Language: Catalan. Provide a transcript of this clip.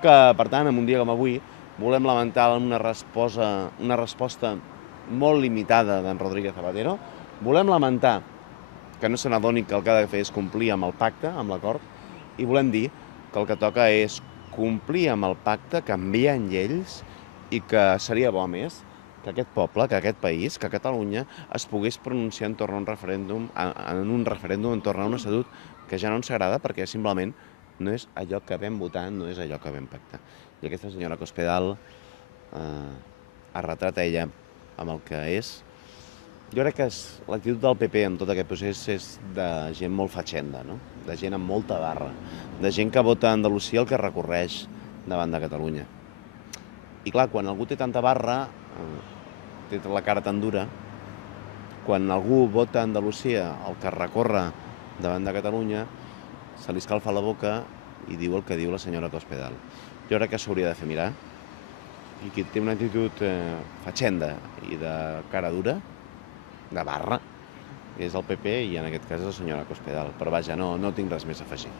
Que, per tant, en un dia com avui, volem lamentar una resposta molt limitada d'en Rodríguez Zapatero. Volem lamentar que no se n'adoni que el que ha de fer és complir amb el pacte, amb l'acord, i volem dir que el que toca és complir amb el pacte, canviant lleis, i que seria bo més que aquest poble, que aquest país, que Catalunya es pogués pronunciar entorn a un referèndum, entorn a un estatut que ja no ens agrada perquè simplement no és allò que vam votar, no és allò que vam pactar. I aquesta senyora Cospedal es retrata ella amb el que és. Jo crec que l'actitud del PP en tot aquest procés és de gent molt fatxenda, no? De gent amb molta barra, de gent que vota a Andalusia el que recorreix davant de Catalunya. I clar, quan algú té tanta barra, té la cara tan dura, quan algú vota a Andalusia el que recorre davant de Catalunya, se li escalfa la boca i diu el que diu la senyora Cospedal. Jo crec que s'hauria de fer mirar, i qui té una actitud fatxenda i de cara dura, de barra, és el PP i en aquest cas és la senyora Cospedal. Però vaja, no tinc res més a afegir.